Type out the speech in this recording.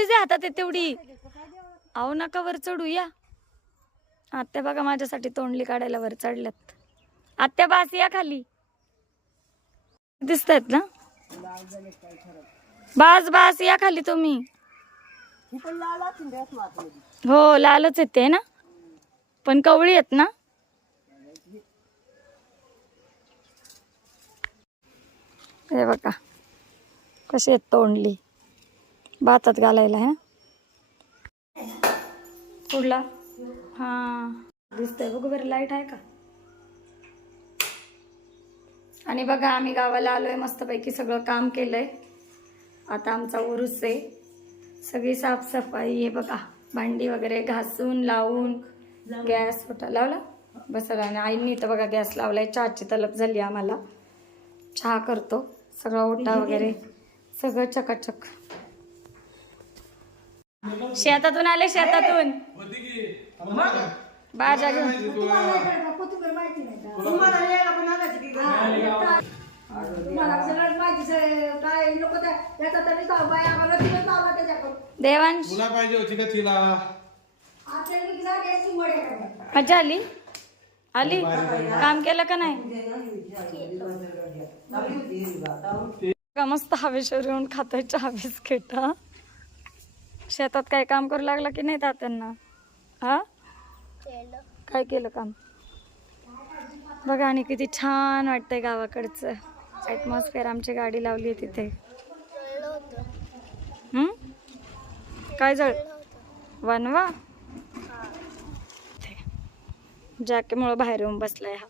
जेवढी जे हातात आहे तेवढी. अहो नका वर चढू या. आत्या बघा माझ्यासाठी तोंडली काढायला वर चढल्यात. आत्या बास या खाली. दिसतायत ना? बास बास या खाली तुम्ही. हो लालच येते ना, पण कवळी आहेत ना. हे बघा कशी आहेत तोंडली, भातात घालायला है. कुठला? हा दिसतंय बघू बरं, लाईट आहे का? आणि बघा आम्ही गावाला आलोय, मस्तपैकी सगळं काम केलंय. आता आमचा उरूस आहे. सगळी साफसफाई हे बघा, भांडी वगैरे घासून लावून गॅस होता लावला बसला. आणि आईनी इथं बघा गॅस लावलाय. चहाची तलब झाली आम्हाला, चहा करतो. सगळं ओटा वगैरे सगळं चकाचक. शेतातून आले, शेतातून भाज्या घेऊन. देवांश मजा आली? आली? काम केलं का नाही? मस्त हवेशीर येऊन खातोय चहा बिस्किट. शेतात काय काम करू लागला की नाही तात्यांना? हा काय केलं काम बघा. आणि किती छान वाटतंय गावाकडचं ॲटमॉस्फिअर. आमची गाडी लावली आहे तिथे. काय जळ वनवा जॅकेमुळे बाहेर येऊन बसलाय हा.